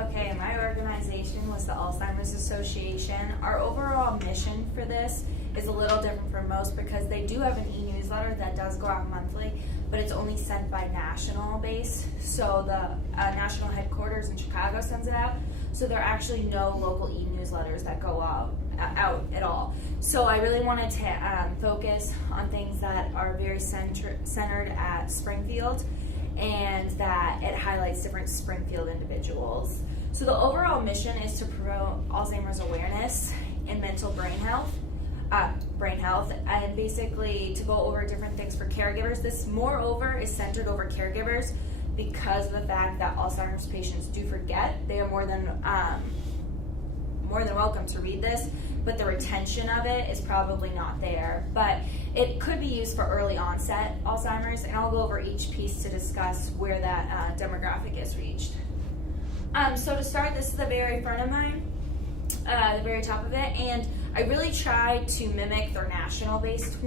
Okay, my organization was the Alzheimer's Association. Our overall mission for this is a little different from most because they do have an e-newsletter that does go out monthly, but it's only sent by national base. So the national headquarters in Chicago sends it out. So there are actually no local e-newsletters that go out at all. So I really wanted to focus on things that are very centered at Springfield, and that it highlights different Springfield individuals. So the overall mission is to promote Alzheimer's awareness and mental brain health, and basically to go over different things for caregivers. This moreover is centered over caregivers because of the fact that Alzheimer's patients do forget. They are more than welcome to read this, but the retention of it is probably not there. But it could be used for early onset Alzheimer's, and I'll go over each piece to discuss where that demographic is reached. So to start, this is the very front of mine, the very top of it, and I really tried to mimic their national-based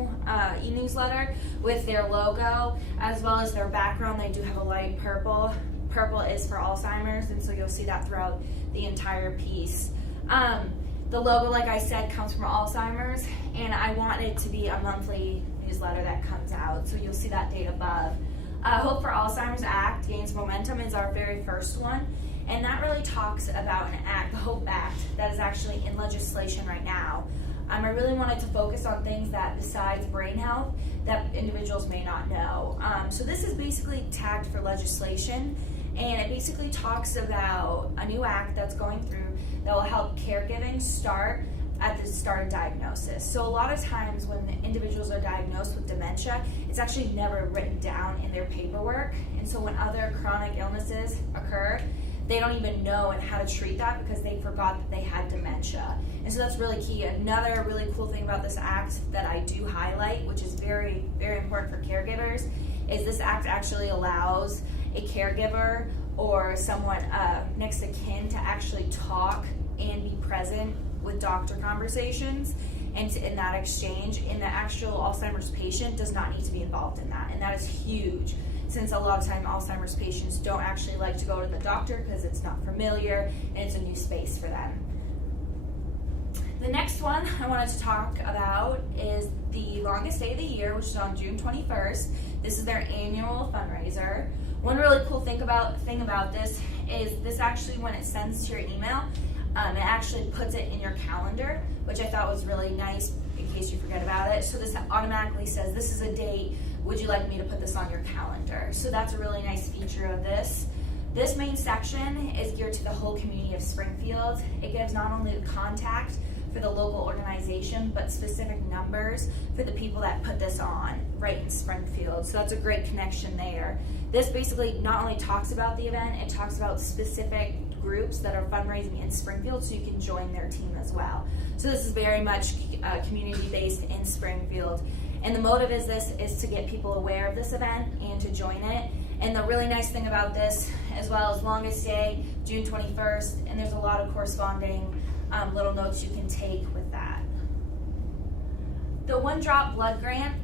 e-newsletter with their logo as well as their background. They do have a light purple. Purple is for Alzheimer's, and so you'll see that throughout the entire piece. The logo, like I said, comes from Alzheimer's, and I want it to be a monthly newsletter that comes out, so you'll see that date above. Hope for Alzheimer's Act Gains Momentum is our very first one, and that really talks about an act, the HOPE Act, that is actually in legislation right now. I really wanted to focus on things that, besides brain health, that individuals may not know. So this is basically tagged for legislation, and it basically talks about a new act that's going through that will help caregiving start at the start of diagnosis. So a lot of times when the individuals are diagnosed with dementia, it's actually never written down in their paperwork. And so when other chronic illnesses occur, they don't even know how to treat that because they forgot that they had dementia. And so that's really key. Another really cool thing about this act that I do highlight, which is very, very important for caregivers, is this act actually allows a caregiver or someone next to kin to actually talk and be present with doctor conversations and in that exchange, and the actual Alzheimer's patient does not need to be involved in that, and that is huge, since a lot of time Alzheimer's patients don't actually like to go to the doctor because it's not familiar and it's a new space for them. The next one I wanted to talk about is the longest day of the year, which is on June 21st. This is their annual fundraiser. One really cool thing about this is this actually, when it sends to your email, it actually puts it in your calendar, which I thought was really nice in case you forget about it. So this automatically says, this is a date, would you like me to put this on your calendar? So that's a really nice feature of this. This main section is geared to the whole community of Springfield. It gives not only the contact for the local organization, but specific numbers for the people that put this on right in Springfield. So that's a great connection there. This basically not only talks about the event, it talks about specific groups that are fundraising in Springfield, so you can join their team as well. So this is very much community-based in Springfield. And the motive is to get people aware of this event and to join it. And the really nice thing about this, as well as longest day, June 21st, and there's a lot of corresponding little notes you can take with that. The One Drop Blood Grant,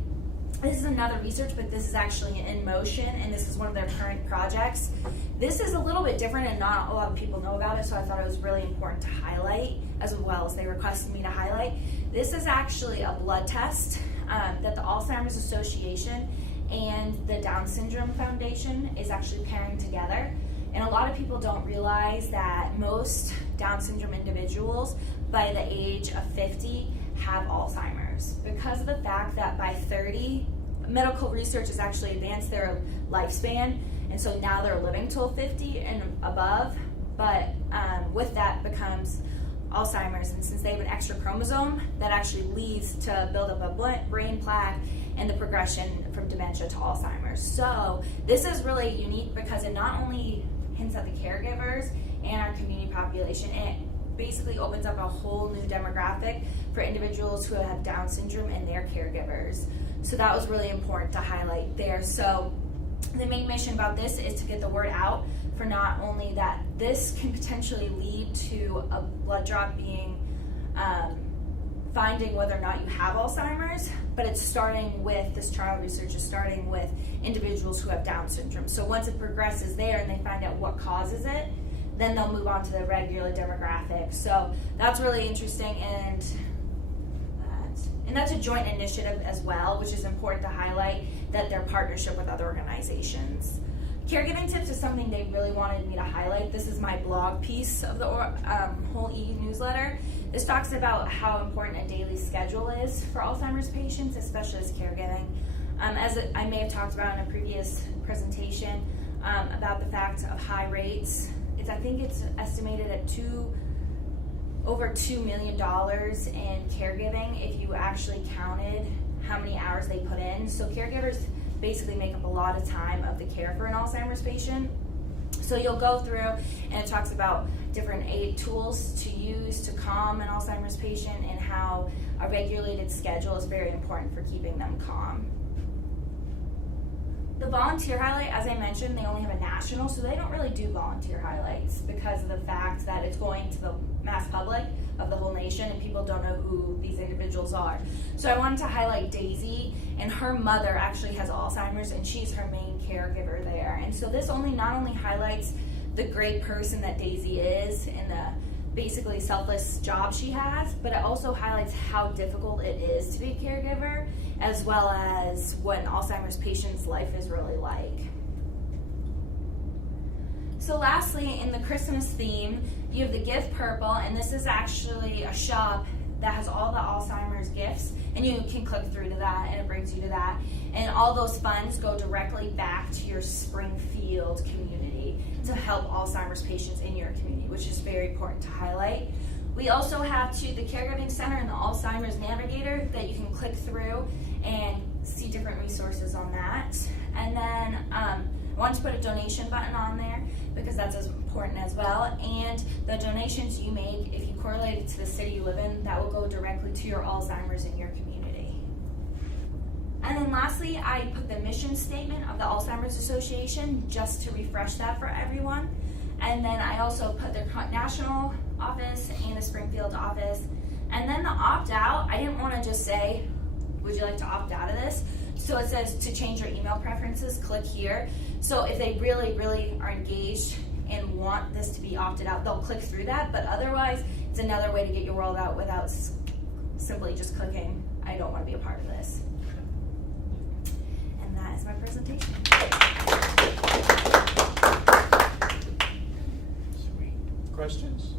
this is another research, but this is actually in motion, and this is one of their current projects. This is a little bit different, and not a lot of people know about it, so I thought it was really important to highlight, as well as they requested me to highlight. This is actually a blood test that the Alzheimer's Association and the Down Syndrome Foundation is actually pairing together. And a lot of people don't realize that most Down syndrome individuals by the age of 50 have Alzheimer's, because of the fact that by 30, medical research has actually advanced their lifespan, and so now they're living till 50 and above, but with that becomes Alzheimer's, and since they have an extra chromosome, that actually leads to build up a brain plaque and the progression from dementia to Alzheimer's. So this is really unique because it not only hints at the caregivers and our community population, it basically opens up a whole new demographic for individuals who have Down syndrome and their caregivers. So that was really important to highlight there. So the main mission about this is to get the word out for not only that this can potentially lead to a blood drop being finding whether or not you have Alzheimer's, but it's starting with, this trial research is starting with individuals who have Down syndrome. So once it progresses there and they find out what causes it, then they'll move on to the regular demographic. So that's really interesting, and that's a joint initiative as well, which is important to highlight that their partnership with other organizations. Caregiving tips is something they really wanted me to highlight. This is my blog piece of the whole e-newsletter. This talks about how important a daily schedule is for Alzheimer's patients, especially as caregiving. As I may have talked about in a previous presentation, about the fact of high rates. I think it's estimated at over $2 million in caregiving if you actually counted how many hours they put in. So caregivers basically make up a lot of time of the care for an Alzheimer's patient. So you'll go through, and it talks about different aid tools to use to calm an Alzheimer's patient and how a regulated schedule is very important for keeping them calm. The volunteer highlight, as I mentioned, they only have a national, so they don't really do volunteer highlights because of the fact that it's going to the mass public of the whole nation and people don't know who these individuals are. So I wanted to highlight Daisy, and her mother actually has Alzheimer's and she's her main caregiver there. And so this not only highlights the great person that Daisy is and the basically selfless job she has, but it also highlights how difficult it is to be a caregiver, as well as what an Alzheimer's patient's life is really like. So lastly, in the Christmas theme, you have the Gift Purple, and this is actually a shop that has all the Alzheimer's gifts, and you can click through to that and it brings you to that. And all those funds go directly back to your Springfield community to help Alzheimer's patients in your community, which is very important to highlight. We also have the Caregiving Center and the Alzheimer's Navigator that you can click through and see different resources on that. And then I want to put a donation button on there because that's as important as well. And the donations you make, if you correlate it to the city you live in, that will go directly to your Alzheimer's in your community. And then lastly, I put the mission statement of the Alzheimer's Association just to refresh that for everyone. And then I also put their national office and the Springfield office. And then the opt-out, I didn't want to just say, would you like to opt out of this? So it says to change your email preferences, click here. So if they really, really are engaged and want this to be opted out, they'll click through that. But otherwise, it's another way to get your world out without simply just clicking, I don't want to be a part of this. And that is my presentation. Questions?